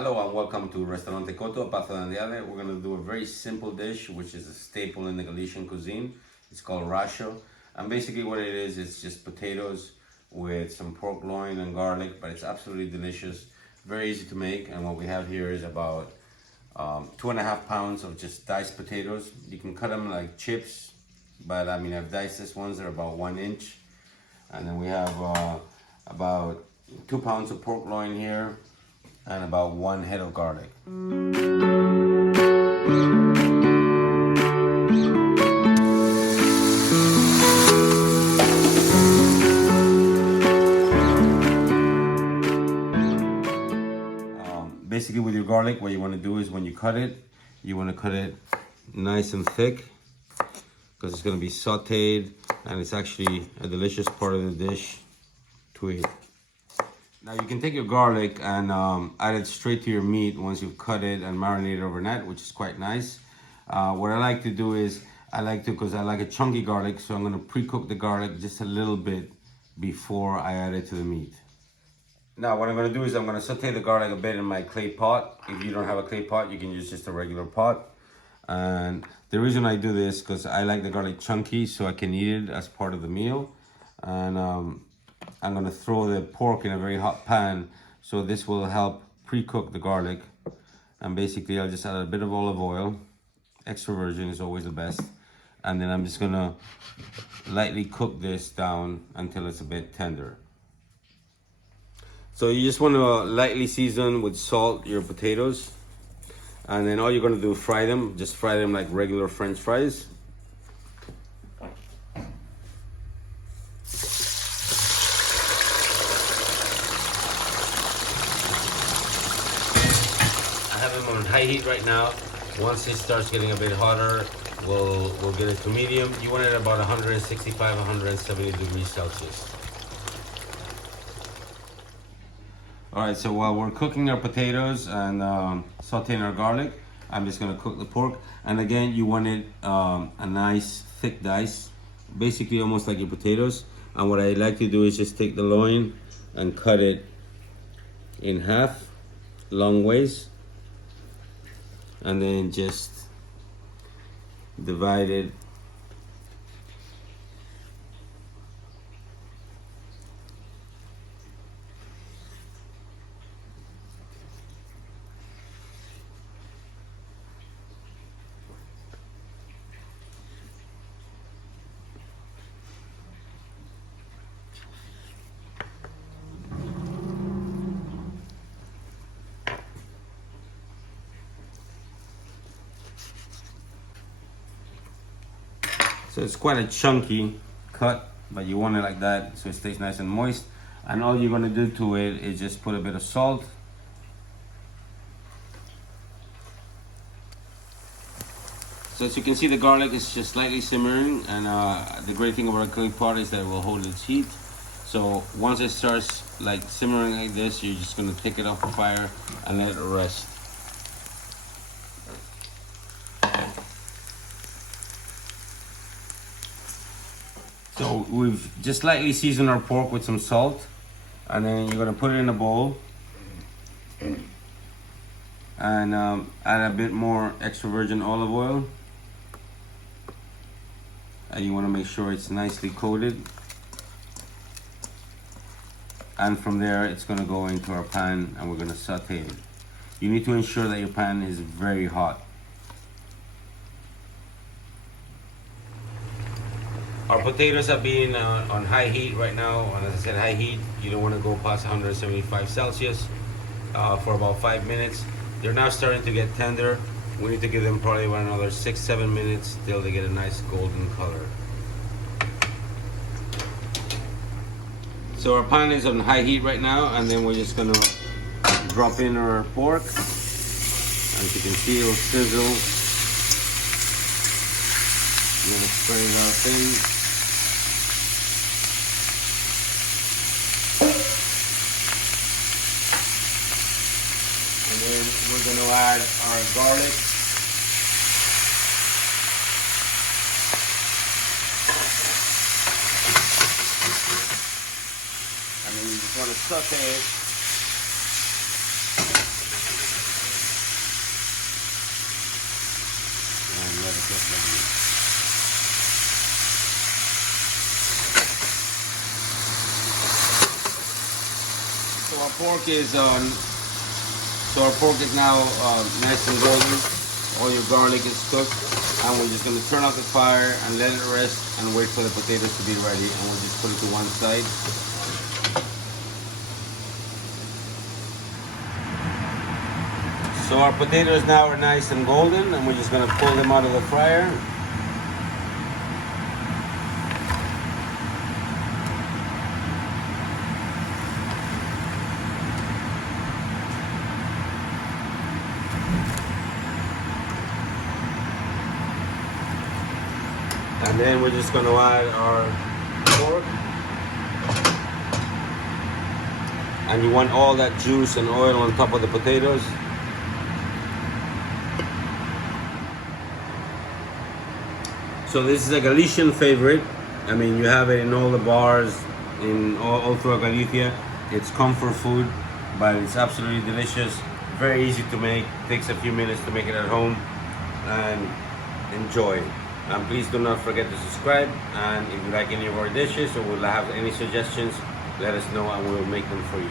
Hello and welcome to Restaurante Coto, Paso de Andiale. We're going to do a very simple dish, which is a staple in the Galician cuisine. It's called Raxo. And basically what it is, it's just potatoes with some pork loin and garlic, but it's absolutely delicious. Very easy to make. And what we have here is about 2.5 pounds of just diced potatoes. You can cut them like chips, but I mean, I've diced this ones, they're about 1 inch. And then we have about 2 pounds of pork loin here, and about 1 head of garlic. Basically with your garlic, what you want to do is when you cut it, you want to cut it nice and thick because it's going to be sauteed and it's actually a delicious part of the dish to eat. Now you can take your garlic and add it straight to your meat once you've cut it and marinated overnight, which is quite nice. What I like to do is, because I like a chunky garlic, so I'm going to pre-cook the garlic just a little bit before I add it to the meat. Now what I'm going to do is I'm going to saute the garlic a bit in my clay pot. If you don't have a clay pot, you can use just a regular pot. And the reason I do this, because I like the garlic chunky so I can eat it as part of the meal. And I'm going to throw the pork in a very hot pan, so this will help pre-cook the garlic. And basically I'll just add a bit of olive oil. Extra virgin is always the best. And then I'm just going to lightly cook this down until it's a bit tender. So you just want to lightly season with salt your potatoes. And then all you're going to do is fry them. Just fry them like regular French fries. I have them on high heat right now. Once it starts getting a bit hotter, we'll get it to medium. You want it about 165, 170 degrees Celsius. All right, so while we're cooking our potatoes and sauteing our garlic, I'm just gonna cook the pork. And again, you want it a nice thick dice, basically almost like your potatoes. And what I like to do is just take the loin and cut it in half, long ways. And then just divide it. So it's quite a chunky cut, but you want it like that so it stays nice and moist. And all you're gonna do to it is just put a bit of salt. So as you can see, the garlic is just slightly simmering, and the great thing about a clay pot is that it will hold its heat. So once it starts like simmering like this, you're just gonna take it off the fire and let it rest. So we've just lightly seasoned our pork with some salt, and then you're gonna put it in a bowl and add a bit more extra virgin olive oil. And you wanna make sure it's nicely coated. And from there, it's gonna go into our pan and we're gonna saute it. You need to ensure that your pan is very hot. Our potatoes are being on high heat right now, and as I said, high heat, you don't want to go past 175 Celsius for about 5 minutes. They're now starting to get tender. We need to give them probably about another 6-7 minutes till they get a nice golden color. So our pan is on high heat right now, and then we're just gonna drop in our pork. As you can see, it'll sizzle. We're gonna spread it out thin. And then we're going to add our garlic. And then you just want to saute it just like this. So our pork is now nice and golden. All your garlic is cooked, and we're just gonna turn off the fire and let it rest and wait for the potatoes to be ready, and we'll just put it to one side. So our potatoes now are nice and golden, and we're just gonna pull them out of the fryer. And then we're just gonna add our pork. And you want all that juice and oil on top of the potatoes. So this is a Galician favorite. I mean, you have it in all the bars, in all throughout Galicia. It's comfort food, but it's absolutely delicious. Very easy to make. Takes a few minutes to make it at home, and enjoy. And please do not forget to subscribe. And if you like any of our dishes or will have any suggestions, let us know and we'll make them for you.